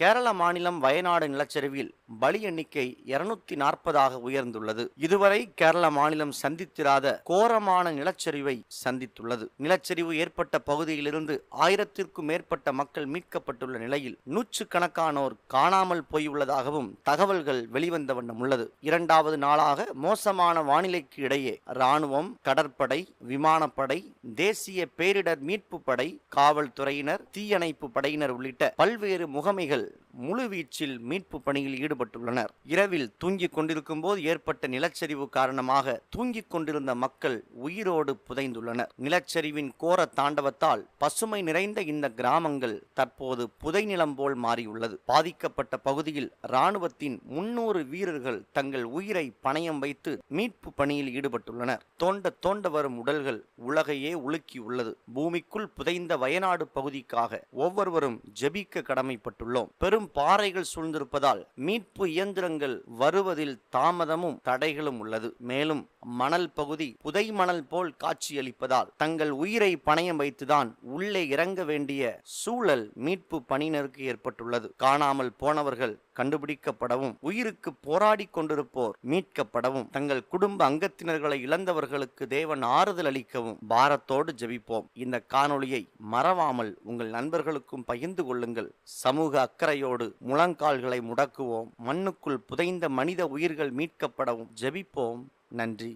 கேரள மாநிலம் வயநாடு நிலச்சரிவில் பலி எண்ணிக்கை 240 உயர்ந்துள்ளது. இதுவரை கேரள மாநிலம் சந்தித்திராத கோரமான நிலச்சரிவை சந்தித்துள்ளது. நிலச்சரிவு ஏற்பட்ட பகுதியிலிருந்து 1000க்கும் மேற்பட்ட மக்கள் மீட்கப்பட்டுள்ள நிலையில் நூற்றுக்கணக்கானோர் காணாமல் போயுள்ளதாகவும் தகவல்கள் வெளிவந்த வண்ணம் உள்ளது. இரண்டாவது நாளாக மோசமான வானிலைக்கு இடையே ராணுவம், கடற்படை, விமானப்படை, தேசிய பேரிடர் மீட்பு படை, காவல்துறையினர், தீயணைப்பு படையினர் உள்ளிட்ட பல்வேறு முகமைகள் முழுவீச்சில் மீட்பு பணியில் ஈடுபட்டுள்ளனர். இரவில் தூங்கிக் கொண்டிருக்கும் போது ஏற்பட்ட நிலச்சரிவு காரணமாக தூங்கிக் கொண்டிருந்த மக்கள் உயிரோடு புதைந்துள்ளனர். நிலச்சரிவின் கோர தாண்டவத்தால் பசுமை நிறைந்த இந்த கிராமங்கள் தற்போது புதைநிலம் போல் மாறியுள்ளது. பாதிக்கப்பட்ட பகுதியில் இராணுவத்தின் 300 வீரர்கள் தங்கள் உயிரை பணயம் வைத்து மீட்பு பணியில் ஈடுபட்டுள்ளனர். தோண்ட தோண்ட வரும் உடல்கள் உலகையே உலுக்கியுள்ளது. பூமிக்குள் புதைந்த வயநாடு பகுதிக்காக ஒவ்வொருவரும் ஜெபிக்க கடமைப்பட்டுள்ளோம். பெரும் பாறைகள் சூழ்ந்திருப்பதால் மீட்பு இயந்திரங்கள் வருவதில் தாமதமும் தடைகளும் உள்ளது. மேலும் மணல் பகுதி புதை மணல் போல் காட்சியளிப்பதால் தங்கள் உயிரை பணயம் வைத்துதான் உள்ளே இறங்க வேண்டிய சூழல் மீட்பு பணியினருக்கு ஏற்பட்டுள்ளது. காணாமல் போனவர்கள் கண்டுபிடிக்கப்படவும், உயிருக்கு போராடி கொண்டிருப்போர் மீட்கப்படவும், தங்கள் குடும்ப அங்கத்தினர்களை இழந்தவர்களுக்கு தேவன் ஆறுதல் அளிக்கவும் பாரத்தோடு ஜெபிப்போம். இந்த காணொளியை மறவாமல் உங்கள் நண்பர்களுக்கும் பகிர்ந்து கொள்ளுங்கள். சமூக அக்கறையோடு முழங்கால்களை முடக்குவோம். மண்ணுக்குள் புதைந்த மனித உயிர்கள் மீட்கப்படவும் ஜெபிப்போம். நன்றி.